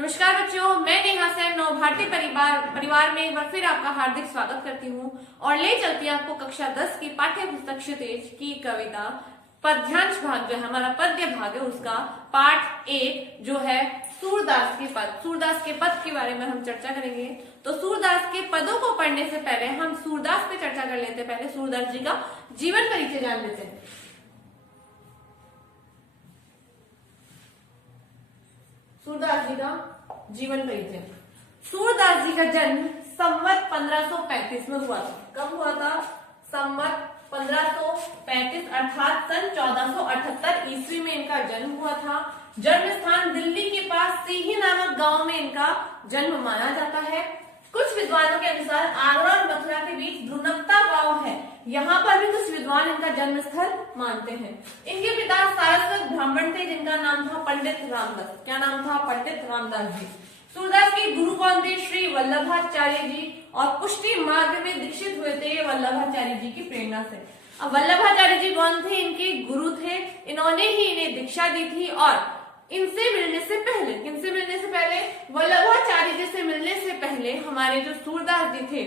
नमस्कार बच्चों, मैं नेहा सेन नव भारतीय परिवार में एक बार फिर आपका हार्दिक स्वागत करती हूँ और ले चलती हूँ आपको कक्षा 10 की पाठ्य पुस्तक क्षितिज की कविता पद्यांश भाग जो है हमारा पद्य भाग है उसका पाठ 1 जो है सूरदास के पद। सूरदास के पद के बारे में हम चर्चा करेंगे। तो सूरदास के पदों को पढ़ने से पहले हम सूरदास पे चर्चा कर लेते हैं। पहले सूरदास जी का जीवन परिचय जान लेते हैं। सूरदास जी का जीवन परिचय। सूरदास जी का जन्म संवत 1535 में हुआ था। कब हुआ था? संवत 1535 अर्थात सन 1478 ईस्वी में इनका जन्म हुआ था। जन्म स्थान दिल्ली के पास सीही नामक गांव में इनका जन्म माना जाता है। कुछ विद्वानों के अनुसार आगरा और मथुरा के बीच धुनकता गांव है, यहाँ पर भी कुछ विद्वान इनका जन्म स्थल मानते हैं। इनके पिता सारस्वत ब्राह्मण थे जिनका नाम था पंडित रामदास। क्या नाम था? पंडित रामदास जी। सूरदास के गुरु कौन थे? श्री वल्लभाचार्य जी। और पुष्टि मार्ग में दीक्षित हुए थे वल्लभाचार्य जी की प्रेरणा से। अब वल्लभाचार्य जी कौन थे? इनके गुरु थे। इन्होंने ही इन्हें दीक्षा दी थी और इनसे मिलने से पहले, किनसे मिलने से पहले? वल्लभाचार्य जी से मिलने से पहले हमारे जो सूरदास जी थे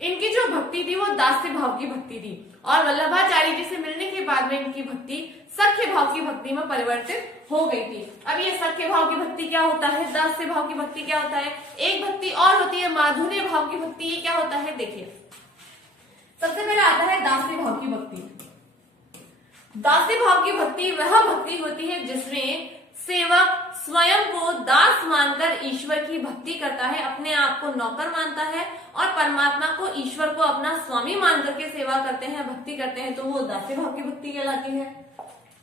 इनकी जो भक्ति थी वो दास्य भाव की भक्ति थी और वल्लभाचार्य जी से मिलने के बाद में इनकी भक्ति सख्य भाव की भक्ति में परिवर्तित हो गई थी। अब ये सख्य भाव की भक्ति क्या होता है, दास्य भाव की भक्ति क्या होता है, एक भक्ति और होती है माधुर्य भाव की भक्ति। ये क्या होता है देखिए, सबसे पहले आता है दास्य भाव की भक्ति। दास्य भाव की भक्ति वह भक्ति होती है जिसमें सेवक स्वयं को दास मानकर ईश्वर की भक्ति करता है, अपने आप को नौकर मानता है और परमात्मा को, ईश्वर को अपना स्वामी मान करके सेवा करते हैं, भक्ति करते हैं, तो वो दास्य भाव की भक्ति कहलाती है।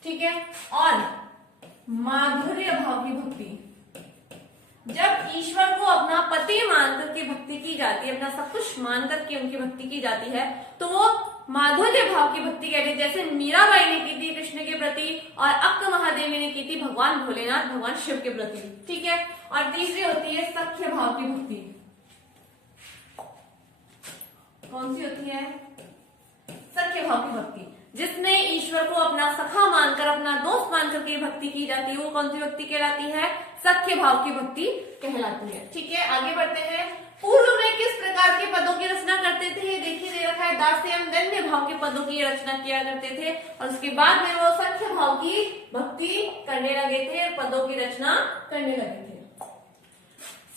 ठीक है। और माधुर्य भाव की भक्ति, जब ईश्वर को अपना पति मान करके भक्ति की जाती है, अपना सब कुछ मान करके उनकी भक्ति की जाती है, तो वो माधुर्य भाव की भक्ति कहते हैं। जैसे मीराबाई ने की थी कृष्ण के प्रति और अक्क महादेवी ने की थी भगवान भोलेनाथ, भगवान शिव के प्रति। ठीक है। और तीसरी होती है सख्य भाव की भक्ति। कौन सी होती है? सख्य भाव की भक्ति, जिसमें ईश्वर को अपना सखा मानकर, अपना दोस्त मानकर के भक्ति की जाती है, वो कौन सी भक्ति कहलाती है? सख्य भाव की भक्ति कहलाती है। ठीक है, आगे बढ़ते हैं। पूर्व में किस प्रकार के पदों की रचना करते थे? ये देखिए दे रखा है, दास्य एवं दन्य भाव के पदों की रचना किया करते थे और उसके बाद में वो सख्य भाव की भक्ति करने लगे थे, पदों की रचना करने लगे थे।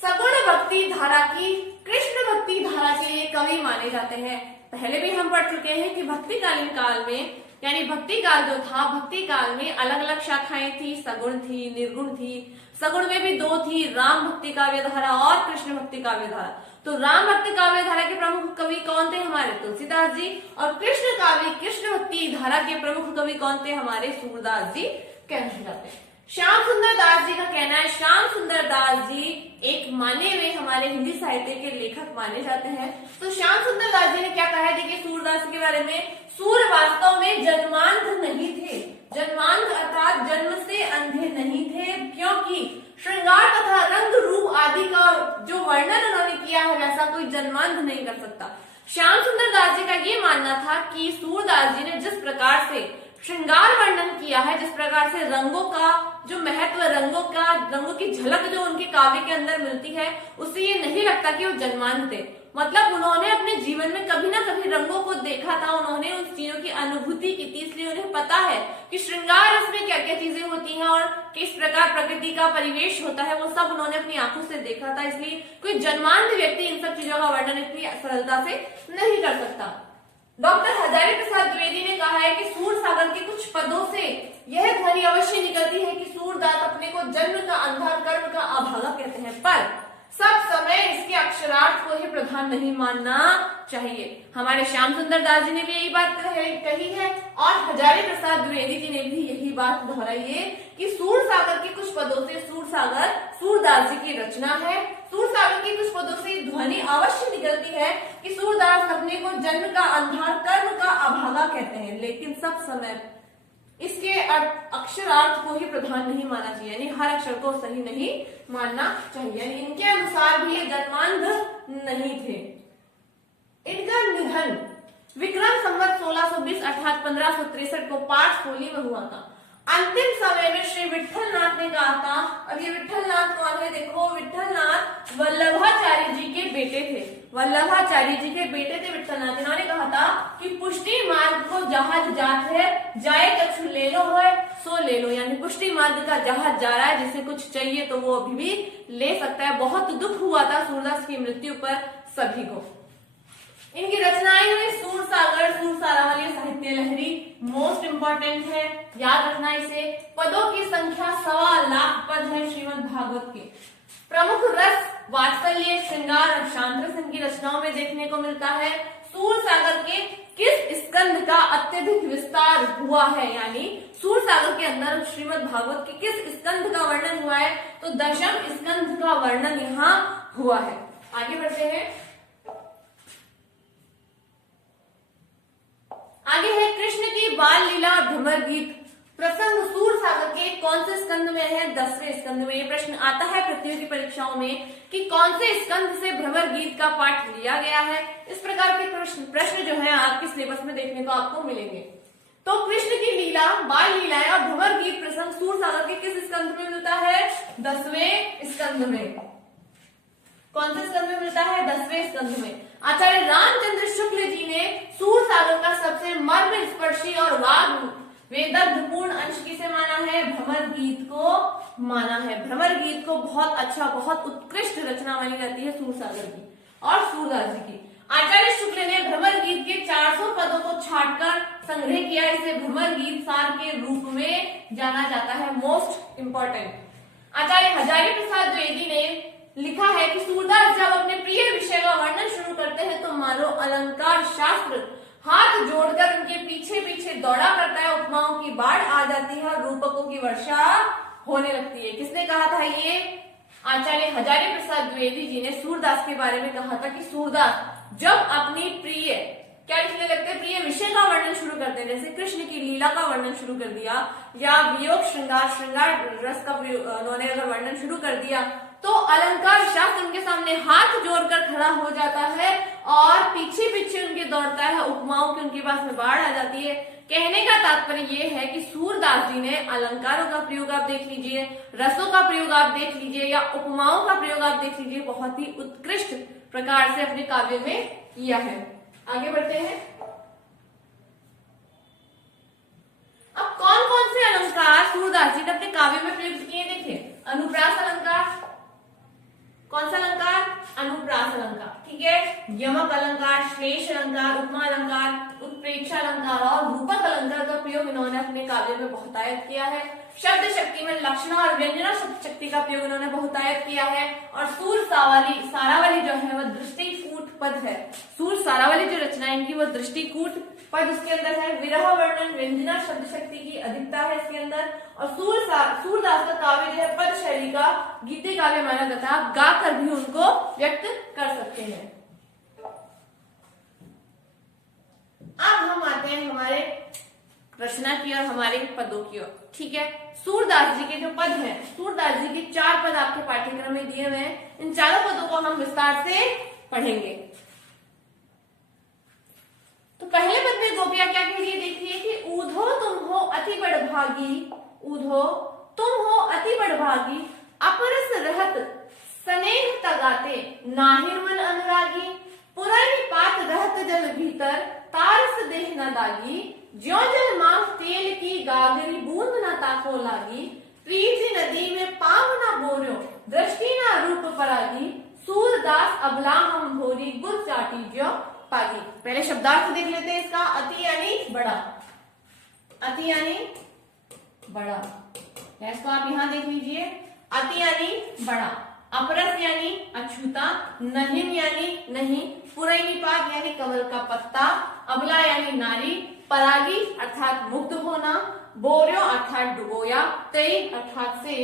सगुण भक्ति धारा की कृष्ण भक्ति धारा के लिए कवि माने जाते हैं। पहले भी हम पढ़ चुके हैं कि भक्तिकालीन काल में, यानी भक्ति काल जो था, भक्ति काल में अलग अलग शाखाएं थी, सगुण थी, निर्गुण थी। सगुण में भी दो थी, राम भक्ति काव्य धारा और कृष्ण भक्ति काव्य धारा। तो राम भक्ति काव्य धारा के प्रमुख कवि कौन थे? हमारे तुलसीदास जी। और कृष्ण भक्ति धारा के प्रमुख कवि कौन थे? हमारे सूरदास जी कहे जाते हैं। श्याम सुंदर दास जी का कहना है, श्याम सुंदर दास जी एक माने हुए हमारे हिंदी साहित्य के लेखक माने जाते हैं। तो श्याम सुंदर दास जी ने क्या कहा है देखिए सूरदास के बारे में, सूर वास्तव में जन्मांध नहीं थे। जन्मांध अर्थात जन्म से अंधे नहीं थे, क्योंकि श्रृंगार तथा रंग रूप आदि का जो वर्णन उन्होंने किया है वैसा कोई जन्मांध नहीं कर सकता। श्याम सुंदर दास जी का ये मानना था कि सूरदास जी ने जिस प्रकार से श्रृंगार वर्णन किया है, जिस प्रकार से रंगों का जो महत्व, रंगों की झलक जो उनके काव्य के अंदर मिलती है, उससे ये नहीं लगता कि वो जन्मांध थे। मतलब उन्होंने अपने जीवन में कभी ना कभी रंगों को देखा था, उन्होंने उन चीजों की अनुभूति की थी, इसलिए उन्हें पता है कि श्रृंगार इसमें क्या क्या चीजें होती हैं और किस प्रकार प्रकृति का परिवेश होता है, वो सब उन्होंने अपनी आंखों से देखा था। इसलिए कोई जन्मांध व्यक्ति इन सब चीजों का वर्णन इतनी सरलता से नहीं कर सकता। डॉक्टर हजारी प्रसाद द्विवेदी ने कहा है कि सूर सागर के कुछ पदों से यह ध्वनि अवश्य निकलती है कि सूरदास अपने को जन्म का अंधा, कर्म का अभागा कहते हैं, पर सब समय इसके अक्षरार्थ को ही प्रधान नहीं मानना चाहिए। हमारे श्याम सुंदर दास जी ने भी यही बात कही है और हजारी प्रसाद द्विवेदी जी ने भी यही बात दोहराई है कि सूर सागर के कुछ पदों से, सूर सागर सूरदास जी की रचना है, सूर सागर के कुछ पदों से ध्वनि अवश्य निकलती है कि सूरदास अपने को जन्म का अंधार, कर्म का अभागा कहते हैं, लेकिन सब समय इसके अक्षरार्थ को ही प्रधान नहीं माना चाहिए, यानी हर अक्षर को सही नहीं मानना चाहिए। यानी इनके अनुसार भी ये जन्मांध नहीं थे। इनका निधन विक्रम संवत 1620 अर्थात 1563 को पाठशोली में हुआ था। अंतिम समय में श्री विठलनाथ ने कहा था, अब ये विठलनाथ कौन है देखो, विठल वल्लभाचार्य जी के बेटे थे। वल्लभाचार्य जी के बेटे थे विठलनाथ। इन्होंने कहा था कि पुष्टि मार्ग को जहाज जात है, जाए कछु ले लो है सो ले लो, यानी पुष्टि मार्ग का जहाज जा रहा है, जिसे कुछ चाहिए तो वो अभी भी ले सकता है। बहुत दुख हुआ था सूरदास की मृत्यु पर सभी को। इनकी रचनाएं हुई सूरसागर, सूरसारावली, साहित्य लहरी, मोस्ट इंपॉर्टेंट है, याद रखना इसे। पदों की संख्या 1.25 लाख पद है श्रीमद् भागवत के। प्रमुख रस वात्सल्य, श्रृंगार और शांत रस इनकी रचनाओं में देखने को मिलता है। सूरसागर के किस स्कंद का अत्यधिक विस्तार हुआ है, यानी सूरसागर के अंदर श्रीमद् भागवत के किस स्कंद का वर्णन हुआ है, तो दशम स्कंद का वर्णन यहाँ हुआ है। आगे बढ़ते हैं। आगे है कृष्ण की बाल लीला और भ्रमर गीत। प्रसंग सूरसागर के कौन से स्कंद में है? 10वें स्कंद में। ये प्रश्न आता है प्रतियोगी परीक्षाओं में कि कौन से स्कंद से भ्रमर गीत का पाठ लिया गया है। इस प्रकार के प्रश्न जो है आपके सिलेबस में देखने को आपको मिलेंगे। तो कृष्ण की लीला, बाल लीलाएं और भ्रमर गीत प्रसंग सूरसागर के किस स्कंद में मिलता है? 10वें स्कंद में। कौन से स्कंद में मिलता है? 10वें स्कंद में। आचार्य रामचंद्र शुक्ल जी ने सूरसागर का सबसे मर्म स्पर्शी और वाग वेदपूर्ण अंश किसे माना है? भ्रमर गीत को माना है। भ्रमर गीत को बहुत अच्छा, बहुत उत्कृष्ट रचना मानी जाती है सूरसागर की और सूरदास जी की। आचार्य शुक्ल ने भ्रमर गीत के 400 पदों को छांटकर संग्रह किया। इसे भ्रमर गीत सार के रूप में जाना जाता है। Most important. आचार्य हजारी प्रसाद द्विवेदी ने लिखा है कि सूरदास जब अपने प्रिय विषय का वर्णन शुरू करते हैं तो मानो अलंकार शास्त्र हाथ जोड़कर उनके पीछे पीछे दौड़ा करता है। उपमाओं की बाढ़ आ जाती है और रूपकों की वर्षा होने लगती है। किसने कहा था ये? आचार्य हजारी प्रसाद द्विवेदी जी ने सूरदास के बारे में कहा था कि सूरदास जब अपनी प्रिय क्या लिखने लगते हैं? प्रिय विषय का वर्णन शुरू करते हैं, जैसे कृष्ण की लीला का वर्णन शुरू कर दिया या वियोग श्रृंगार, श्रृंगार रस का उन्होंने अगर वर्णन शुरू कर दिया तो अलंकार शास्त्र उनके सामने हाथ जोड़कर खड़ा हो जाता है और पीछे पीछे उनके दौड़ता है। उपमाओं की उनके पास में बाढ़ आ जाती है। कहने का तात्पर्य ये है कि सूरदास जी ने अलंकारों का प्रयोग आप देख लीजिए, रसों का प्रयोग आप देख लीजिए या उपमाओं का प्रयोग आप देख लीजिए, बहुत ही उत्कृष्ट प्रकार से अपने काव्य में किया है। आगे बढ़ते हैं। अब कौन कौन से अलंकार सूरदास जी ने अपने काव्य में प्रयुक्त किए देखिए। अनुप्रास अलंकार, कौन सा अलंकार? अनुप्रास अलंकार, ठीक है। यमक अलंकार, श्लेष अलंकार, उपमा अलंकार, उत्प्रेक्षा अलंकार और रूपक अलंकार का प्रयोग इन्होंने अपने काव्य में बहुतायत किया है। शब्द शक्ति में लक्षणा और व्यंजना शब्द शक्ति का प्रयोग इन्होंने बहुतायत किया है। और सूर सारावली जो है वह दृष्टिकूट पद है। सूर सारावली जो रचना है इनकी वो दृष्टिकूट पद उसके अंदर है। विरह वर्णन, व्यंजना शब्द शक्ति की अधिकता है इसके अंदर। और सूरदास का काव्य जो है पद शैली का गीति काव्य माना जाता है। आप गाकर भी उनको व्यक्त कर सकते हैं। अब हम आते हैं हमारे रचना की और हमारे पदों की ओर, ठीक है। सूरदास जी के जो पद हैं, सूरदास जी के 4 पद आपके पाठ्यक्रम में दिए हुए हैं। इन चारों पदों को हम विस्तार से पढ़ेंगे। तो पहले पद में गोपिया क्या कह रही है देखिए कि ऊधो तुम हो अति बड़भागी, ऊधो तुम हो अति बड़भागी, अपरस रहत स्नेह तगाते नाहिर मन अनुरागी, पुरनि पात रहत जल भीतर तारस देह न दागी, ज्यों जल मांग तेल की गागरी बूंद न ताको लागी, प्रीति नदी में पाव न बोर्यो दृष्टि न रूप परागी, सूरदास अबला हम भोरी गुर चाटी ज्यो पागी। पहले शब्दार्थ देख लेते हैं इसका। अति यानी बड़ा, अति यानी बड़ा, इसको आप यहां देख लीजिए। अति यानी बड़ा, अपरस यानी अछूता, नहिम यानी नहीं, पुरैनिपात यानी कमल का पत्ता, अबला यानी नारी, परागी अर्थात मुक्त होना, बोर्यो अर्थात डुबोया, तई अर्थात से,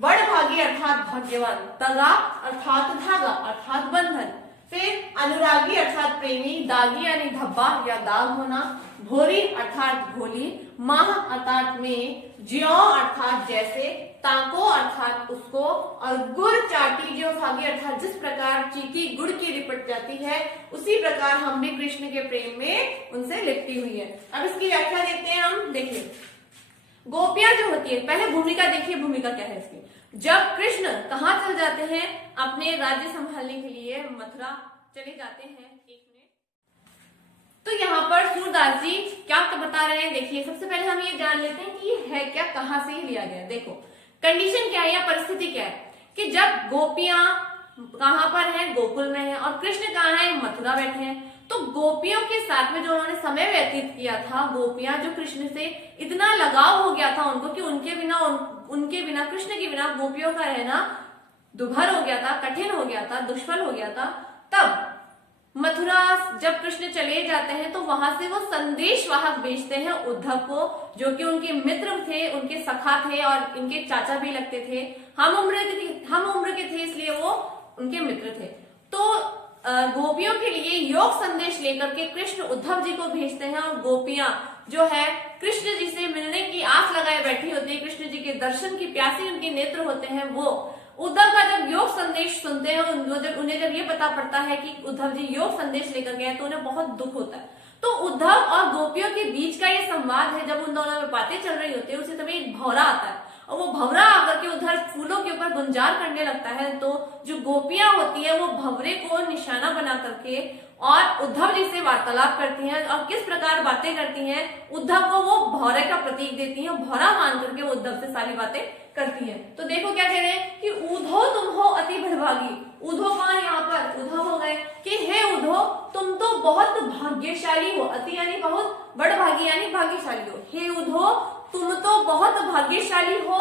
बड़भागी अर्थात भाग्यवान, तगा अर्थात धागा अर्थात बंधन, फिर अनुरागी अर्थात प्रेमी, दागी यानी धब्बा या दाग होना, भोरी अर्थात भोली, माह अर्थात में, ज्यो अर्थात जैसे, ताको अर्थात उसको, और गुड़ चाटी जो भागी अर्थात जिस प्रकार चीटी गुड़ की लिपट जाती है उसी प्रकार हम भी कृष्ण के प्रेम में उनसे लिपटी हुई है। अब इसकी व्याख्या देखते हैं हम। देखिए गोपियां जो होती है, पहले भूमिका देखिए, भूमिका क्या है इसकी। जब कृष्ण कहाँ चल जाते हैं, अपने राज्य संभालने के लिए मथुरा चले जाते हैं। एक मिनट, तो यहाँ पर सूरदास जी क्या बता रहे हैं, देखिए सबसे पहले हम ये जान लेते हैं कि ये है क्या, कहाँ से लिया गया। देखो कंडीशन क्या है या परिस्थिति क्या है कि जब गोपियां कहाँ पर हैं, गोकुल में हैं, और कृष्ण कहाँ है, मथुरा बैठे हैं। तो गोपियों के साथ में जो उन्होंने समय व्यतीत किया था, गोपियां जो कृष्ण से इतना लगाव हो गया था उनको कि उनके बिना कृष्ण के बिना गोपियों का रहना दुभर हो गया था, कठिन हो गया था, दुष्फल हो गया था। तब मथुरा जब कृष्ण चले जाते हैं तो वहां से वो संदेश वाहक भेजते हैं उद्धव को, जो कि उनके मित्र थे, उनके सखा थे और इनके चाचा भी लगते थे, हम उम्र के थे, इसलिए वो उनके मित्र थे। तो गोपियों के लिए योग संदेश लेकर के कृष्ण उद्धव जी को भेजते हैं, और गोपियां जो है कृष्ण जी से मिलने की आस लगाए बैठी होती है, कृष्ण जी के दर्शन की प्यासी उनके नेत्र होते हैं। वो उद्धव का जब योग संदेश सुनते हैं, उन्हें जब ये पता पड़ता है कि उद्धव जी योग संदेश लेकर गए, तो उन्हें बहुत दुख होता है। तो उद्धव और गोपियों के बीच का ये संवाद है, जब उन दोनों में बातें चल रही होती है, उसी समय एक भौरा आता है, और वो भंवरा आकर के उधर फूलों के ऊपर गुंजार करने लगता है। तो जो गोपियां होती है वो भंवरे को निशाना बना करके और उद्धव जी से वार्तालाप करती हैं, और किस प्रकार बातें करती हैं, उद्धव को वो भौरे का प्रतीक देती हैं, भौरा मान करके वो उद्धव से सारी बातें करती हैं। तो देखो क्या कह रहे हैं कि उधो तुम हो अति भरभागी। उधो कौन, यहाँ पर उद्धव हो गए कि हे उधो तुम तो बहुत भाग्यशाली हो, अति यानी बहुत, बड़भागी यानी भाग्यशाली हो। हे उधो तुम तो बहुत भाग्यशाली हो,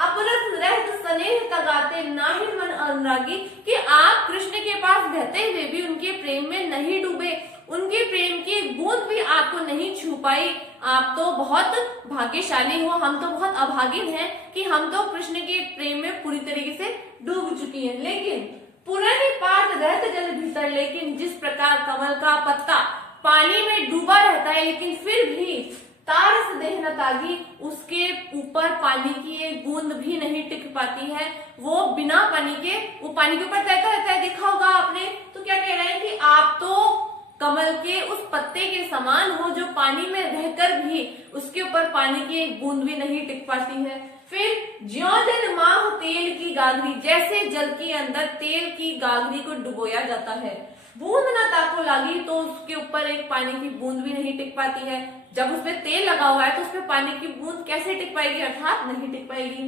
अपरत रहत स्नेह तगाते नाहि मन अनुरागी, कि आप कृष्ण के पास रहते हुए भी उनके प्रेम में नहीं डूबे, उनके प्रेम की बूंद भी आपको नहीं छू पाई। आप तो बहुत भाग्यशाली हो, हम तो बहुत अभागिन हैं कि हम तो कृष्ण के प्रेम में पूरी तरीके से डूब चुकी हैं। लेकिन पुरानी पात रहते जल भीतर, लेकिन जिस प्रकार कमल का पत्ता पानी में डूबा रहता है लेकिन फिर भी तारस देह न तागी, उसके ऊपर पानी की एक बूंद भी नहीं टिक पाती है, वो बिना पानी के, वो पानी के ऊपर तैरता रहता है, देखा होगा आपने। तो क्या कह रहे हैं कि आप तो कमल के उस पत्ते के समान हो जो पानी में रहकर भी उसके ऊपर पानी की एक बूंद भी नहीं टिक पाती है। फिर ज्यों दिन माह तेल की गागरी, जैसे जल के अंदर तेल की गागरी को डुबोया जाता है, बूंद ना ताको लागी, तो उसके ऊपर एक पानी की बूंद भी नहीं टिक पाती है। जब उसमें तेल लगा हुआ है तो उसमें पानी की बूंद कैसे टिक पाएगी, अर्थात नहीं टिक पाएगी।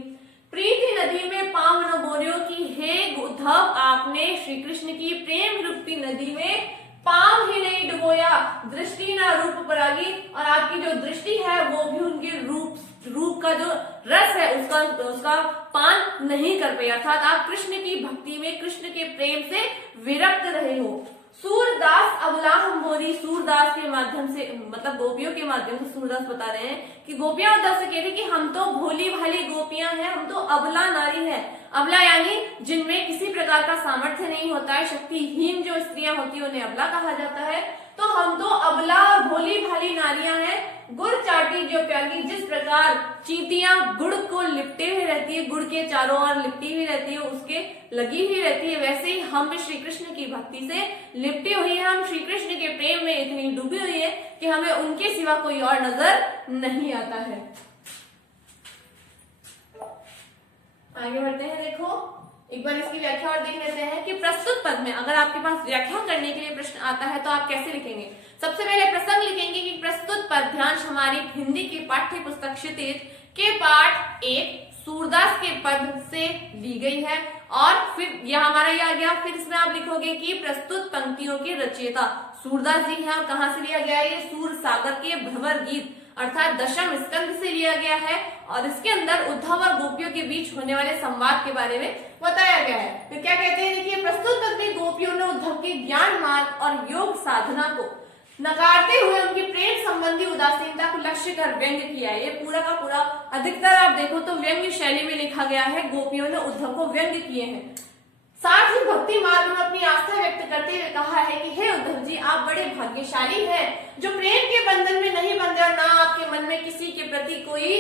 प्रीति नदी में पांव न बोरियो, की हे उद्धव आपने श्री कृष्ण की प्रेम रूपी नदी में पांव ही नहीं डुबोया, दृष्टि ना रूप परागी, और आपकी जो दृष्टि है वो भी उनके रूप का जो रस है उसका पान नहीं कर पाई, अर्थात आप कृष्ण की भक्ति में, कृष्ण के प्रेम से विरक्त रहे हो। सूरदास अबला हम्बोरी, सूरदास के माध्यम से, मतलब गोपियों के माध्यम से सूरदास बता रहे हैं कि गोपियां उद्धव से कहते कि हम तो भोली भाली गोपियां हैं, हम तो अबला नारी हैं। अबला यानी जिनमें किसी प्रकार का सामर्थ्य नहीं होता है, शक्तिहीन जो स्त्रियां होती है उन्हें अबला कहा जाता है। तो हम तो अबला और भोली भाली नारियां हैं। गुड़ चाटी जो प्याली, जिस प्रकार चींटियां गुड़ को लिपटे हुए रहती है, गुड़ के चारों ओर लिपटी हुई रहती है, उसके लगी हुई रहती है, वैसे ही हम भी श्री कृष्ण की भक्ति से लिपटी हुई है। हम श्री कृष्ण के प्रेम में इतनी डूबी हुई है कि हमें उनके सिवा कोई और नजर नहीं आता है। आगे बढ़ते हैं। देखो एक बार इसकी व्याख्या और देख लेते हैं कि प्रस्तुत पद में अगर आपके पास व्याख्या करने के लिए प्रश्न आता है तो आप कैसे लिखेंगे। सबसे पहले प्रसंग लिखेंगे कि प्रस्तुत पद्यांश हमारी हिंदी की पाठ्य पुस्तक क्षितिज के पाठ 1 सूरदास के पद से ली गई है, और फिर यह हमारा ये आ गया। फिर इसमें आप लिखोगे कि प्रस्तुत पंक्तियों के रचयिता सूरदास जी हैं, और कहाँ से लिया गया है, ये सूर सागर के भ्रमर गीत अर्थात दशम स्कंद से लिया गया है, और इसके अंदर उद्धव और गोपियों के बीच होने वाले संवाद के बारे में बताया गया है। फिर क्या कहते हैं, देखिए प्रस्तुत पद में गोपियों ने उद्धव के ज्ञान मार्ग और योग साधना को नकारते हुए उनकी प्रेम संबंधी उदासीनता को लक्ष्य कर व्यंग किया है। ये पूरा का पूरा अधिकतर आप देखो तो व्यंग्य शैली में लिखा गया है, गोपियों ने उद्धव को व्यंग किए हैं। साथ ही भक्ति मार्ग में अपनी आस्था व्यक्त करते हुए कहा है कि हे उद्धव जी आप बड़े भाग्यशाली हैं जो प्रेम के बंधन में नहीं बंधे और ना आपके मन में किसी के प्रति कोई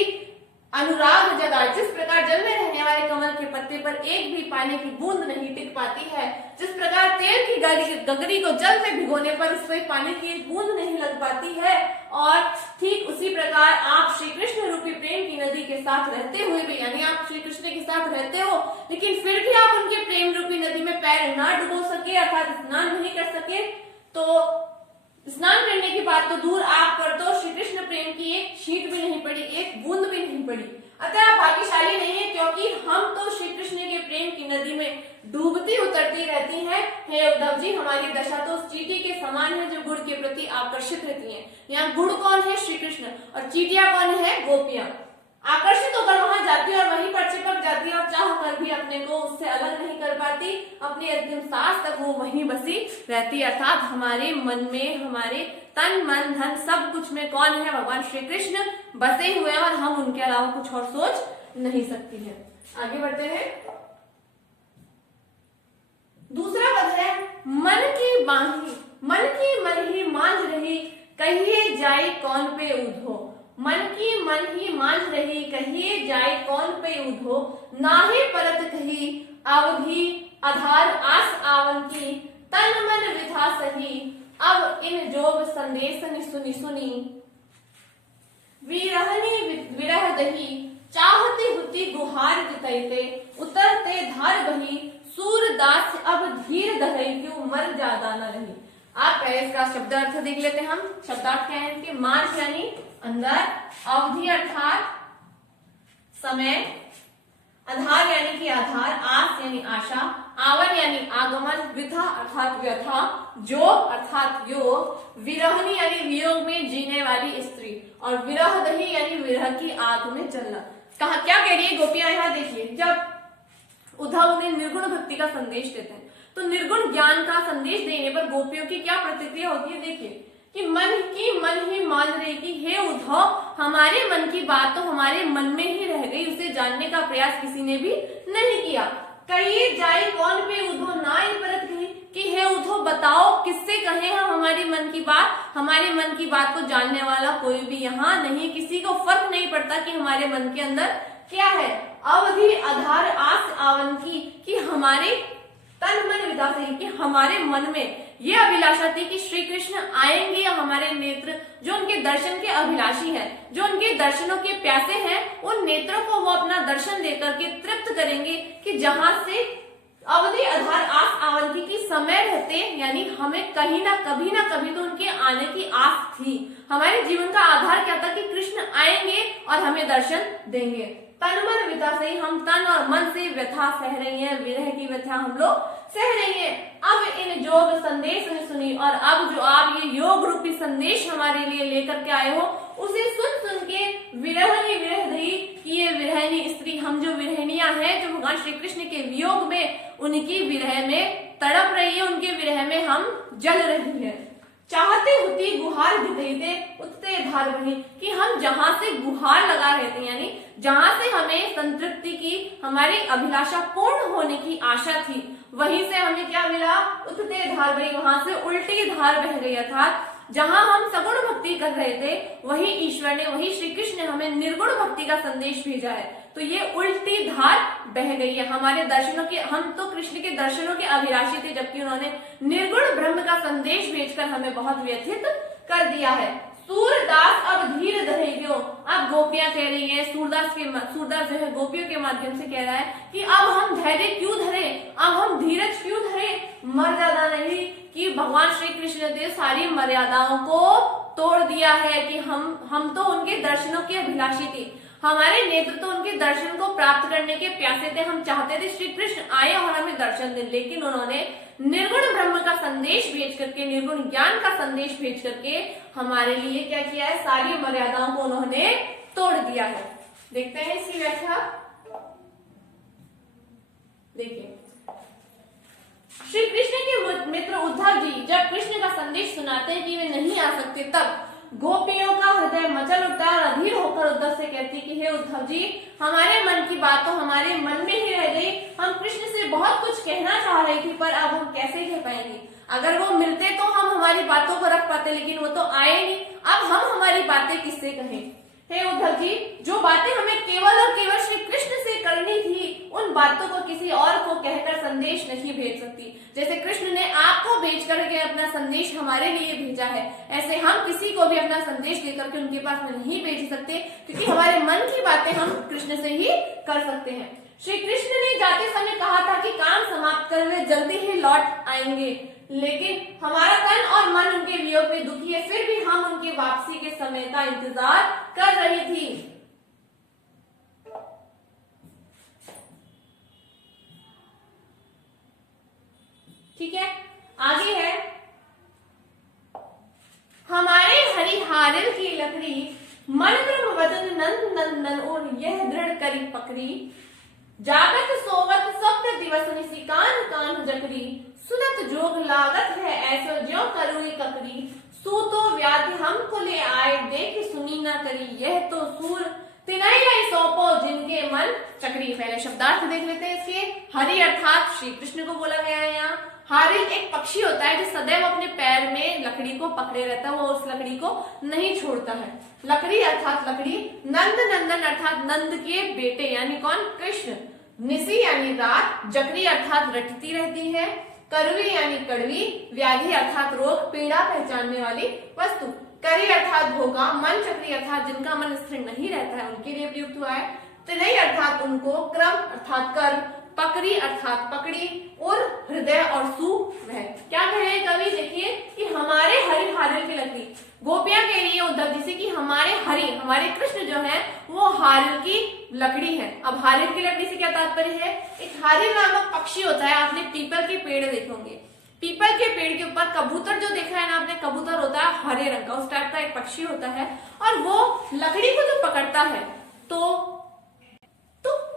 अनुराग जगा। जिस प्रकार जल में रहने वाले कमल के पत्ते पर एक भी पानी की बूंद नहीं टिक पाती है, जिस प्रकार तेल की गगरी को जल में भिगोने पर उस पर पानी की एक बूंद नहीं लग पाती है, और ठीक उसी प्रकार आप श्री कृष्ण रूपी प्रेम की नदी के साथ रहते हुए भी, यानी आप श्री कृष्ण के साथ रहते हो लेकिन फिर भी आप उनके प्रेम रूपी नदी में पैर ना डुबो सके, अर्थात स्नान नहीं कर सके, तो स्नान करने की बात तो दूर, आप पर तो श्री कृष्ण प्रेम की एक छींट भी नहीं पड़ी, एक बूंद भी नहीं पड़ी। अतः आप भाग्यशाली नहीं है, क्योंकि हम तो श्री कृष्ण के प्रेम की नदी में डूबती उतरती रहती हैं। हे उद्धव जी, हमारी दशा तो उस चींटी के समान है जो गुड़ के प्रति आकर्षित रहती है। यहाँ गुड़ कौन है? श्री कृष्ण, और चींटियां कौन है? गोपियां। आकर्षित होकर वहां जाती है और वहीं पर चिपक जाती है और चाह कर भी अपने को उससे अलग नहीं कर पाती, अपनी अंतिम सांस तक वो वहीं बसी रहती है। अर्थात हमारे मन में, हमारे तन मन धन सब कुछ में कौन है? भगवान श्री कृष्ण बसे हुए हैं, और हम उनके अलावा कुछ और सोच नहीं सकती है। आगे बढ़ते हैं। दूसरा पद है मन की मरही मांझ रही, कहिए जाए कौन पे उधो। मन ही मांझ रही, कहिए जाए कौन पे उधो। नाहे परत कही अवधि आधार आस आवन की, तन मन विधा सही, अब इन जोग संदेश सुनी सुनी। विरह दही, चाहती हुती गुहार दितैते, उतरते धार बही, सूरदास अब धीर दहई, क्यों मर ज्यादा न रही। आप पहले इसका शब्द अर्थ देख लेते हैं। हम शब्दार्थ क्या है इसके? मार्च यानी अंदर, अवधि अर्थात समय, आधार यानी कि आधार, आस यानी आशा, आवन यानी आगमन, विधा अर्थात व्यथा, जोग अर्थात योग, विरहनी यानी वियोग में जीने वाली स्त्री, और विरह दही यानी विरह की आग में जलना। कहा क्या कह रही है गोपियां? यहाँ देखिए, जब उद्धव उन्हें निर्गुण भक्ति का संदेश देते हैं तो निर्गुण ज्ञान का संदेश देने पर गोपियों की क्या प्रतिक्रिया होती है? देखिए कि मन ही मान रही कि हे उद्धव, हमारे मन की बात तो हमारे मन में ही रह गई, उसे जानने का प्रयास किसी ने भी नहीं किया। कहिए जाए कौन पे उद्धव, ना इन परत कही कि हे उद्धव बताओ किससे कहे हम हमारे मन की बात। हमारे मन की बात को जानने वाला कोई भी यहाँ नहीं, किसी को फर्क नहीं पड़ता कि हमारे मन के अंदर क्या है। अवधि आधार आस आवन की, कि हमारे तन मन विधा से, कि हमारे मन में ये अभिलाषा थी कि श्री कृष्ण आएंगे, या हमारे नेत्र जो उनके दर्शन के अभिलाषी हैं, जो उनके दर्शनों के प्यासे हैं, उन नेत्रों को वो अपना दर्शन देकर के तृप्त करेंगे, कि जहां से अवधि आधार आस आवन की समय रहते, यानी हमें कहीं ना कभी तो उनके आने की आस थी। हमारे जीवन का आधार क्या था? कि कृष्ण आएंगे और हमें दर्शन देंगे। तन मन व्यथा से, हम तन और मन से व्यथा सह रही हैं, विरह की व्यथा हम लोग सह रही हैं। अब इन योग संदेश ने सुनी, और अब जो आप ये योग रूपी संदेश हमारे लिए लेकर के आए हो, उसे सुन के विरहनी विरह रही, कि ये विरहनी स्त्री, हम जो विरहनियां हैं, जो भगवान श्री कृष्ण के वियोग में, उनकी विरह में तड़प रही है, उनके विरह में हम जल रही है। चाहते होती गुहार दिते उठते धार बही, कि हम जहां से गुहार लगा रहे थे, यानी जहां से हमें संतृप्ति की, हमारी अभिलाषा पूर्ण होने की आशा थी, वहीं से हमें क्या मिला? उठते धार बही, वहां से उल्टी धार बह गई। अर्थात जहां हम सगुण भक्ति कर रहे थे, वही ईश्वर ने, वही श्री कृष्ण ने हमें निर्गुण भक्ति का संदेश भेजा है। तो ये उल्टी धार बह गई है हमारे दर्शनों की। हम तो कृष्ण के दर्शनों के अभिलाषी थे, जबकि उन्होंने निर्गुण ब्रह्म का संदेश भेजकर हमें बहुत व्यथित कर दिया है। सूरदास अब धीर धरे क्यों? अब गोपियां कह रही है, सूरदास जो है गोपियों के माध्यम से कह रहा है कि अब हम धैर्य क्यों धरे, अब हम धीरज क्यों धरे, मर्यादा नहीं, कि भगवान श्री कृष्ण ने सारी मर्यादाओं को तोड़ दिया है, कि हम तो उनके दर्शनों के अभिलाषी थे, हमारे नेत्र तो उनके दर्शन को प्राप्त करने के प्यासे थे, हम चाहते थे श्री कृष्ण आए और हमें दर्शन दें, लेकिन उन्होंने निर्गुण ब्रह्म का संदेश भेज करके, निर्गुण ज्ञान का संदेश भेज करके हमारे लिए क्या किया है? सारी मर्यादाओं को उन्होंने तोड़ दिया है। देखते हैं इसकी व्याख्या। देखिए, श्री कृष्ण के मित्र उद्धव जी जब कृष्ण का संदेश सुनाते हैं कि वे नहीं आ सकते, तब गोपियों का हृदय मचल उठता और अधीर होकर उद्धव से कहती कि हे उद्धव जी, हमारे मन की बात तो हमारे मन में ही रह गई, हम कृष्ण से बहुत कुछ कहना चाह रही थी, पर अब हम कैसे कह पाएंगे? अगर वो मिलते तो हम हमारी बातों को रख पाते, लेकिन वो तो आए नहीं, अब हम हमारी बातें किससे कहें? हे उद्धव जी, जो बातें हमें केवल और केवल श्री कृष्ण से करनी थी, उन बातों को किसी और को कहकर संदेश नहीं भेज सकती। जैसे कृष्ण ने आपको भेज करके अपना संदेश हमारे लिए भेजा है, ऐसे हम किसी को भी अपना संदेश देकर के उनके पास में नहीं भेज सकते, क्योंकि हमारे मन की बातें हम कृष्ण से ही कर सकते हैं। श्री कृष्ण ने जाते समय कहा था कि काम समाप्त कर वे जल्दी ही लौट आएंगे, लेकिन हमारा तन और मन उनके वियोग में दुखी है, फिर भी हम उनके वापसी के समय का इंतजार कर रही थी। ठीक है, आगे है, हमारे हरिहारिल की लकड़ी मन क्रम वचन नंद नंदन और यह दृढ़ करी पकड़ी, जागत सोवत स्वप्न दिवस निसी कान कान जकरी, सुनत जोग लागत है ऐसो ज्यों करुई ककरी, सूतो व्याधि हमको ले आए देख सुनी ना करी, यह तो सूर तिनई लाई सौंपो जिनके मन चक्री। पहले शब्दार्थ देख लेते हैं इसके। हरि अर्थात श्री कृष्ण को बोला गया है यहाँ। हारिल एक पक्षी होता है जो सदैव अपने पैर में लकड़ी को पकड़े रहता है, वो उस लकड़ी को नहीं छोड़ता है। लकड़ी अर्थात लकड़ी। नंद नंदन अर्थात नंद के बेटे यानी कौन? कृष्ण। निसी यानी रात। जकरी अर्थात रटती रहती है। कड़वी यानी कड़वी। व्याधि अर्थात रोग, पीड़ा पहचानने वाली वस्तु। करी अर्थात भोगा। मन चक्री अर्थात जिनका मन स्थिर नहीं रहता है उनके लिए प्रयुक्त हुआ है। तिनई अर्थात उनको। क्रम अर्थात कर्म। पकड़ी अर्थात पकड़ी। और हृदय और सु वह। क्या कह रहे हैं कवि? देखिए कि हमारे हरि हारिल की लकड़ी। गोपियां कह रही है उद्धव जी से कि हमारे हरि, हमारे कृष्ण जो है वो हारिल की लकड़ी है। अब हारिल की लकड़ी से क्या तात्पर्य है? एक हारिल नामक पक्षी होता है, आपने पीपल के पेड़ देखे होंगे। पीपल के पेड़ के ऊपर कबूतर जो देखा है ना आपने, कबूतर होता है हरे रंग का, उस टाइप का एक पक्षी होता है और वो लकड़ी को जो पकड़ता है तो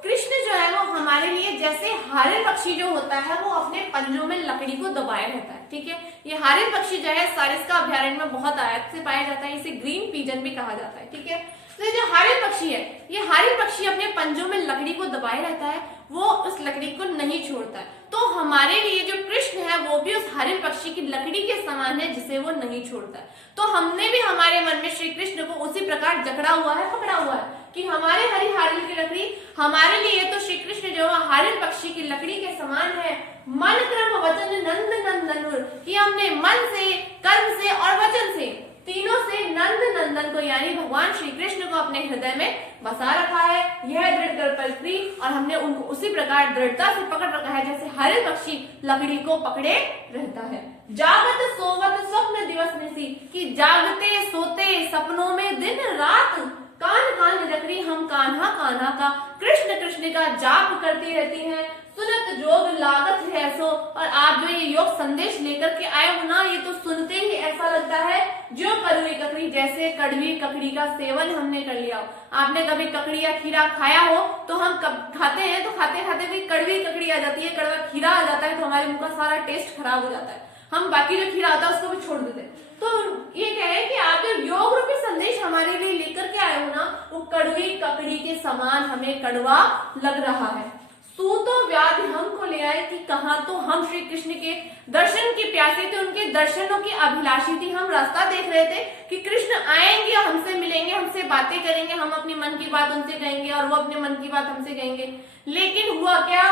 कृष्ण जो है वो हमारे लिए जैसे हारिल पक्षी जो होता है वो अपने पंजों में लकड़ी को दबाए रहता है। ठीक है, ये हारिल पक्षी जो है सारिस्का अभयारण्य में बहुत आयत से पाया जाता है, इसे ग्रीन पीजन भी कहा जाता है। ठीक है, तो ये जो हारिल पक्षी है, ये हारिल पक्षी अपने पंजों में लकड़ी को दबाए रहता है, वो उस लकड़ी को नहीं छोड़ता है। तो हमारे लिए जो कृष्ण है वो भी उस हारिल पक्षी की लकड़ी के समान है जिसे वो नहीं छोड़ता है। तो हमने भी हमारे मन में श्री कृष्ण को उसी प्रकार जकड़ा हुआ है, पकड़ा हुआ है कि हमारे हरि हारिल की लकड़ी हमारे लिए तो श्री कृष्ण जो है हारिल पक्षी की लकड़ी के समान है। मन कर्म वचन नंद नंदन, कि हमने मन से, कर्म से और वचन से, तीनों से नंद नंदन को यानी भगवान श्री कृष्ण को अपने हृदय में बसा रखा है। यह दृढ़ कर पकड़ी और हमने उनको उसी प्रकार दृढ़ता से पकड़ रखा है जैसे हरिल पक्षी लकड़ी को पकड़े रहता है। जागत सोवत स्वप्न दिवस निसी, कि जागते सोते सपनों में दिन रात, कान कान जकरी, हम कान्हा कान्हा का, कृष्ण कृष्ण का जाप करती रहती हैं। सुनत जोग लागत है सो, और आप जो ये योग संदेश लेकर के आए हो ना, ये तो सुनते ही ऐसा लगता है जो कड़वी ककड़ी, जैसे कड़वी ककड़ी का सेवन हमने कर लिया हो। आपने कभी ककड़ी या खीरा खाया हो तो हम खाते हैं तो खाते खाते भी कड़वी ककड़ी आ जाती है, कड़वा खीरा आ जाता है तो हमारे मुंह का सारा टेस्ट खराब हो जाता है, हम बाकी जो खीरा आता है उसको भी छोड़ देते हैं। तो ये कह रहे हैं कि आप जो योग रूपी संदेश हमारे लिए लेकर के आए हो ना, वो कड़वी ककड़ी के समान हमें कड़वा लग रहा है। सूतो व्याधि हमको ले आए, कि कहा तो हम श्री कृष्ण के दर्शन की प्यासे थे, उनके दर्शनों की अभिलाषी थी। हम रास्ता देख रहे थे कि कृष्ण आएंगे और हमसे मिलेंगे, हमसे बातें करेंगे, हम अपने मन की बात उनसे कहेंगे और वो अपने मन की बात हमसे कहेंगे। लेकिन हुआ क्या?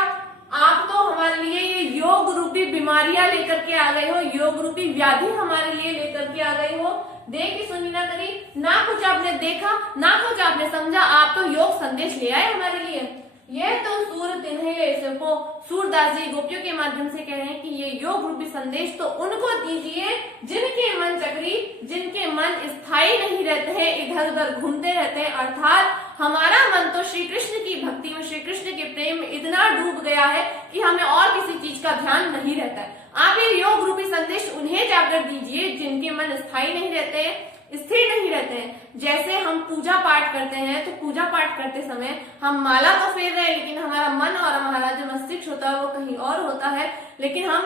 आप तो हमारे लिए ये योग रूपी बीमारियां लेकर के आ गए हो, योग रूपी व्याधि हमारे लिए लेकर के आ गए हो। देखी सुनी ना करी, ना कुछ आपने देखा ना कुछ आपने समझा, आप तो योग संदेश ले आए हमारे लिए। यह तो सूर तिन्हे को सूरदास जी गोपियों के माध्यम से कह रहे हैं कि ये योग रूपी संदेश तो उनको दीजिए जिनके मन चक्री, जिनके मन स्थायी नहीं रहते हैं, इधर उधर घूमते रहते हैं। अर्थात हमारा मन तो श्री कृष्ण की भक्ति में, श्री कृष्ण के प्रेम में इतना डूब गया है कि हमें और किसी चीज का ध्यान नहीं रहता है। आप ये योग रूपी संदेश उन्हें जाकर दीजिए जिनके मन स्थायी नहीं रहते हैं, स्थिर नहीं रहते हैं। जैसे हम पूजा पाठ करते हैं तो पूजा पाठ करते समय हम माला तो फेर रहे हैं लेकिन हमारा मन और हमारा जो मस्तिष्क होता है वो कहीं और होता है। लेकिन हम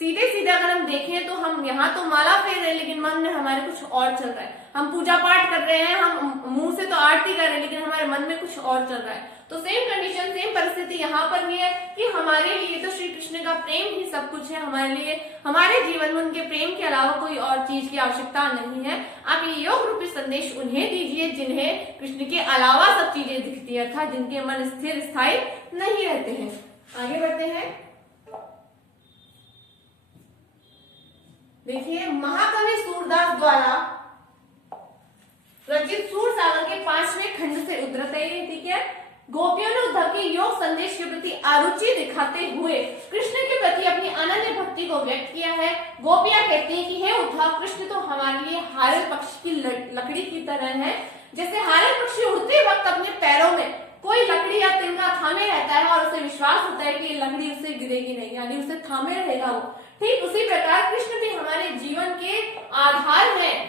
सीधे सीधे अगर हम देखें तो हम यहाँ तो माला फेर रहे हैं लेकिन मन में हमारे कुछ और चल रहा है। हम पूजा पाठ कर रहे हैं, हम मुंह से तो आरती कर रहे हैं लेकिन हमारे मन में कुछ और चल रहा है। तो सेम कंडीशन, सेम परिस्थिति यहाँ पर भी है कि हमारे लिए तो श्री कृष्ण का प्रेम ही सब कुछ है, हमारे लिए, हमारे जीवन में उनके प्रेम के अलावा कोई और चीज की आवश्यकता नहीं है। आप ये योग रूपी संदेश उन्हें दीजिए जिन्हें कृष्ण के अलावा सब चीजें दिखती है, अर्थात जिनके मन स्थिर स्थायी नहीं रहते हैं। आगे बढ़ते हैं। देखिए, महाकवि सूरदास द्वारा रचित सूरसागर के 5वें खंड से उद्धृत है, ठीक है। गोपियों ने उद्धव के योग संदेश के प्रति अरुचि दिखाते हुए कृष्ण के प्रति अपनी अनन्य भक्ति को व्यक्त किया है। गोपियां कहती हैं कि हे उद्धव, कृष्ण तो हमारे लिए हारल पक्षी की लकड़ी की तरह है। जैसे हारल पक्षी उड़ते वक्त अपने पैरों में कोई लकड़ी या तिनका थामे रहता है और उसे विश्वास होता है कि ये लकड़ी उससे गिरेगी नहीं, यानी उसे थामे रहेगा वो, ठीक उसी प्रकार कृष्ण भी हमारे जीवन के आधार हैं।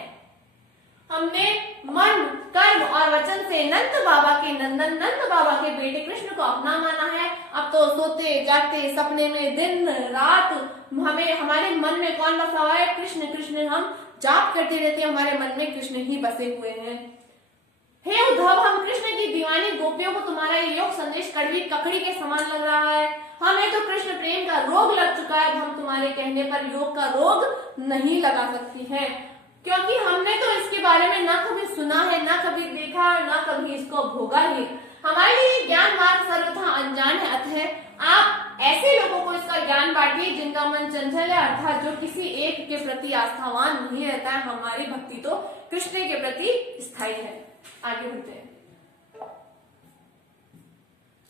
हमने मन, कर्म और वचन से नंद बाबा के नंदन, नंद बाबा के बेटे कृष्ण को अपना माना है। अब तो सोते जागते सपने में दिन रात हमें, हमारे मन में कौन बसा हुआ है? कृष्ण। कृष्ण हम जाप करते रहते हैं, हमारे मन में कृष्ण ही बसे हुए हैं। हे उद्धव, हम कृष्ण की दीवानी गोपियों को तुम्हारा ये योग संदेश कड़वी ककड़ी के समान लग रहा है। हमें तो कृष्ण प्रेम का रोग लग चुका है, हम तुम्हारे कहने पर योग का रोग नहीं लगा सकती हैं, क्योंकि हमने तो इसके बारे में ना कभी सुना है, ना कभी देखा, ना कभी इसको भोगा ही। हमारे लिए ज्ञान मार्ग सर्वथा अनजान है, अतः आप ऐसे लोगों को इसका ज्ञान बांटिए जिनका मन चंचल है, अर्थात जो किसी एक के प्रति आस्थावान नहीं रहता है। हमारी भक्ति तो कृष्ण के प्रति स्थायी है। आगे बढ़ते हैं।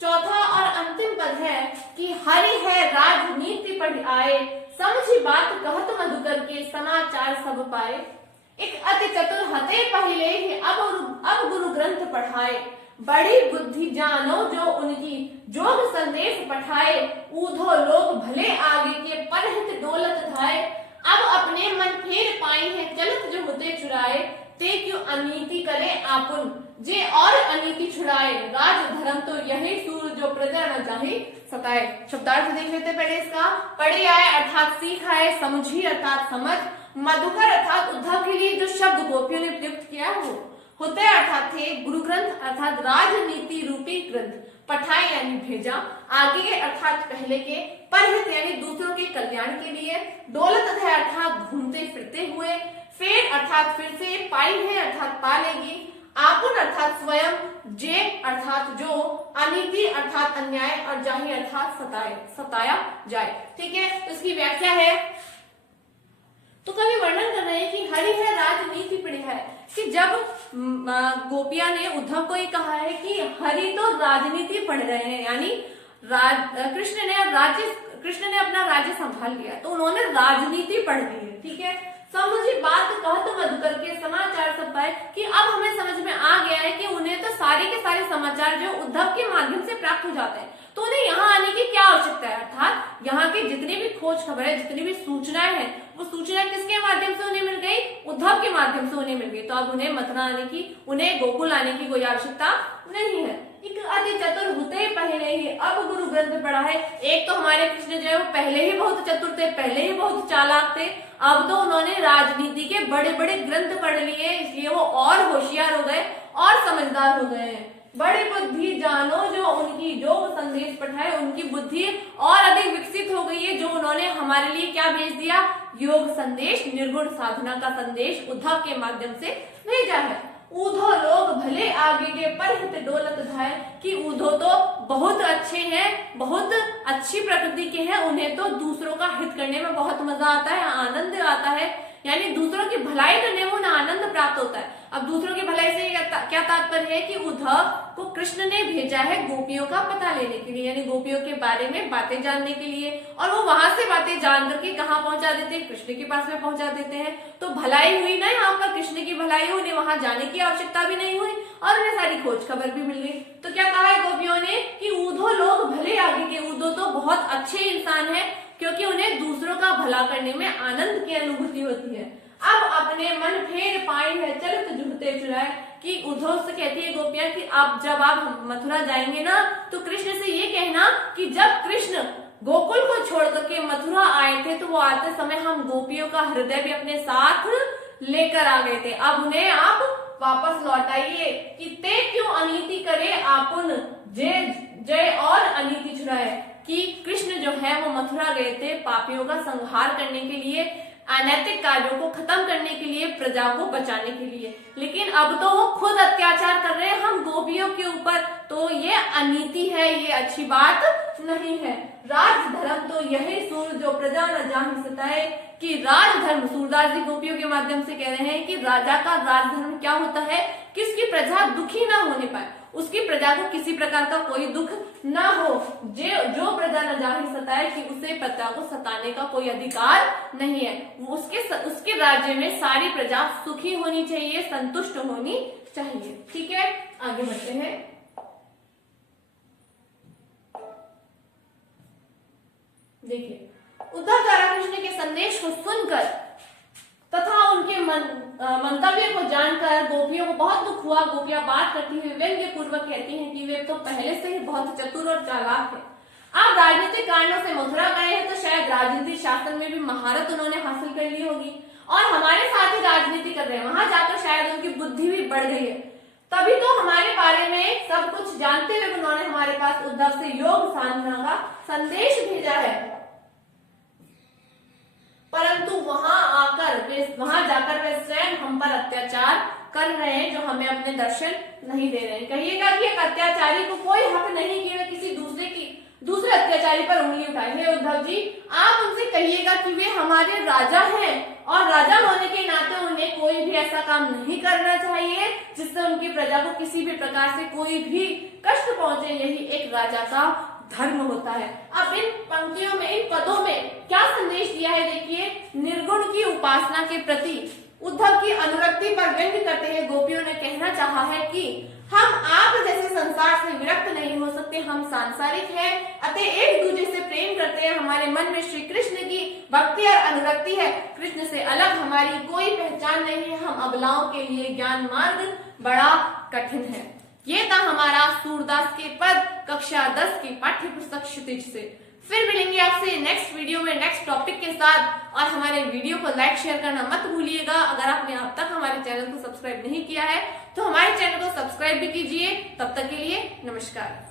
चौथा और अंतिम पद है कि हरि है राजनीति पढ़ आए, समझी बात कहत मधुकर के समाचार सब पाए। एक अति चतुर हते पहले ही अब गुरु ग्रंथ पढ़ाए, बड़ी बुद्धि जानो जो उनकी जोग संदेश पठाए। ऊधो लोग भले आगे के परहित डोलत धाए, अब अपने मन फेर पाए हैं चलत जो होते चुराए। ते क्यों अनीति करे आपुन, जे और अनीति छुड़ाए। राज धर्म तो यही सूर जो प्रजा न जाहे सताए। शब्दार्थ देख लेते पहले इसका। पढ़ी आए अर्थात सीख आए, समझी अर्थात समझ, मधुकर अर्थात उद्धव के लिए जो शब्द गोपियों ने प्रयुक्त किया वो होते अर्थात थे गुरु ग्रंथ अर्थात राजनीति रूपी ग्रंथ, पठाए यानी भेजा, आगे अर्थात पहले के, परहित यानी दूसरों के कल्याण के लिए, डोलत है अर्थात घूमते फिरते हुए, फेर अर्थात फिर से, पाई है अर्थात पा लेगी, आपुन अर्थात स्वयं, जे अर्थात जो, अनीति अर्थात अन्याय और जाहि अर्थात सताया जाए। ठीक है, तो इसकी व्याख्या है। तो कवि वर्णन कर रहे हैं कि हरि है राजनीति पढ़ी है, कि जब गोपिया ने उद्धव को ये कहा है कि हरि तो राजनीति पढ़ रहे हैं, यानी कृष्ण ने अपना राज्य संभाल लिया, तो उन्होंने राजनीति पढ़ ली है। ठीक है, समझी बात कहत मधुकर के समाचार सब पाए, कि अब हमें समझ में आ गया है कि उन्हें तो सारे के सारे समाचार जो उद्धव के माध्यम से प्राप्त हो जाते हैं, तो उन्हें यहाँ आने की क्या आवश्यकता है। अर्थात यहाँ के जितनी भी खोज खबर है, जितनी भी सूचनाएं हैं, वो सूचना किसके माध्यम से उन्हें मिल गई? उद्धव के माध्यम से उन्हें मिल गई। तो अब उन्हें मथुरा आने की, उन्हें गोकुल आने की कोई आवश्यकता नहीं है। एक अति चतुर होते पहले ही अब गुरु ग्रंथ पढ़ा है। एक तो हमारे कृष्ण जो है वो पहले ही बहुत चतुर थे, पहले ही बहुत चालाक थे, अब तो उन्होंने राजनीति के बड़े बड़े ग्रंथ पढ़ लिए, इसलिए वो और होशियार हो गए और समझदार हो गए हैं। बड़ी बुद्धि जानो जो उनकी जो संदेश पठाए, उनकी बुद्धि और अधिक विकसित हो गई है, जो उन्होंने हमारे लिए क्या भेज दिया? योग संदेश, निर्गुण साधना का संदेश उद्धव के माध्यम से भेजा है। ऊधो लोग भले आगे के परहित डोलत धाए, कि ऊधो तो बहुत अच्छे हैं, बहुत अच्छी प्रकृति के हैं, उन्हें तो दूसरों का हित करने में बहुत मजा आता है, आनंद आता है, यानी दूसरों की भलाई करने में उन्हें आनंद प्राप्त होता है। अब दूसरों की भलाई से क्या तात्पर्य है कि उद्धव को कृष्ण ने भेजा है गोपियों का पता लेने के लिए, यानी गोपियों के बारे में बातें जानने के लिए, और वो वहां से बातें जान करके कहाँ पहुंचा देते हैं? कृष्ण के पास में पहुंचा देते हैं। तो भलाई हुई ना, यहाँ पर कृष्ण की भलाई हुई, उन्हें वहां जाने की आवश्यकता भी नहीं हुई और उन्हें सारी खोज खबर भी मिल गई। तो क्या कहा है गोपियों ने कि ऊधो लोग भले आगे के, ऊधो तो बहुत अच्छे इंसान है, क्योंकि उन्हें दूसरों का भला करने में आनंद की अनुभूति होती है। अब अपने मन फेर पाए है चलत जुहते चुराए, कि उद्धव से कहती है गोपियां कि अब जब आप मथुरा जाएंगे ना, तो कृष्ण से ये कहना कि जब कृष्ण गोकुल को छोड़ करके मथुरा आए थे, तो वो आते समय हम गोपियों का हृदय भी अपने साथ लेकर आ गए थे। अब उन्हें आप वापस लौट आइए कि ते क्यों अनीति करे आपुन, जय जय और अनीति छुड़ाए। कि कृष्ण जो है वो मथुरा गए थे पापियों का संहार करने के लिए, अनैतिक कार्यों को खत्म करने के लिए, प्रजा को बचाने के लिए, लेकिन अब तो वो खुद अत्याचार कर रहे हैं हम गोपियों के ऊपर। तो ये अनीति है, ये अच्छी बात नहीं है। राजधर्म तो यही सूर जो प्रजा न जाहि सताए, कि राजधर्म, सूरदास जी गोपियों के माध्यम से कह रहे हैं कि राजा का राजधर्म क्या होता है कि उसकी प्रजा दुखी ना होने पाए, उसकी प्रजा को किसी प्रकार का कोई दुख ना हो। जो प्रजा न जाहि सताए कि उसे प्रजा को सताने का कोई अधिकार नहीं है। उसके राज्य में सारी प्रजा सुखी होनी चाहिए, संतुष्ट होनी चाहिए। ठीक है, आगे बढ़ते हैं। देखिए, उद्धव तारा कृष्ण के संदेश को सुनकर तथा उनके मंतव्य को जानकर गोपियों को बहुत दुख हुआ। गोपियां बात करती हुई व्यंग्य पूर्वक कहती हैं कि वे तो पहले से ही बहुत चतुर और चालाक है। आप राजनीतिक कारणों से मथुरा गए हैं तो शायद राजनीतिक शासन में भी महारत उन्होंने हासिल कर ली होगी और हमारे साथ ही राजनीति कर रहे हैं। वहां जाकर शायद उनकी बुद्धि भी बढ़ गई है, तभी तो हमारे बारे में सब कुछ जानते हुए उन्होंने हमारे पास उद्धव से योग साधना का संदेश भेजा है। परंतु वहां जाकर वे स्वयं हम पर अत्याचार कर रहे हैं, जो हमें अपने दर्शन नहीं दे रहे हैं। कहिएगा कि एक अत्याचारी को कोई हक नहीं कि वे किसी दूसरे अत्याचारी पर उंगली उठाए। हे उद्धव जी, आप उनसे कहिएगा कि वे हमारे राजा हैं और राजा होने के नाते उन्हें कोई भी ऐसा काम नहीं करना चाहिए जिससे उनकी प्रजा को किसी भी प्रकार से कोई भी कष्ट पहुंचे। यही एक राजा का धर्म होता है। अब इन पंक्तियों में, इन पदों में क्या संदेश दिया है देखिए। निर्गुण की उपासना के प्रति उद्धव की अनुरक्ति पर व्यंग्य करते हुए गोपियों ने कहना चाहा है कि हम आप जैसे संसार से विरक्त नहीं हो सकते, हम सांसारिक हैं, अतः एक दूसरे से प्रेम करते हैं। हमारे मन में श्री कृष्ण की भक्ति और अनुरक्ति है। कृष्ण से अलग हमारी कोई पहचान नहीं है। हम अबलाओं के लिए ज्ञान मार्ग बड़ा कठिन है। ये था हमारा सूरदास के पद कक्षा 10 की पाठ्य पुस्तक क्षितिज से। फिर मिलेंगे आपसे नेक्स्ट वीडियो में नेक्स्ट टॉपिक के साथ। और हमारे वीडियो को लाइक शेयर करना मत भूलिएगा। अगर आपने अब तक हमारे चैनल को सब्सक्राइब नहीं किया है तो हमारे चैनल को सब्सक्राइब भी कीजिए। तब तक के लिए नमस्कार।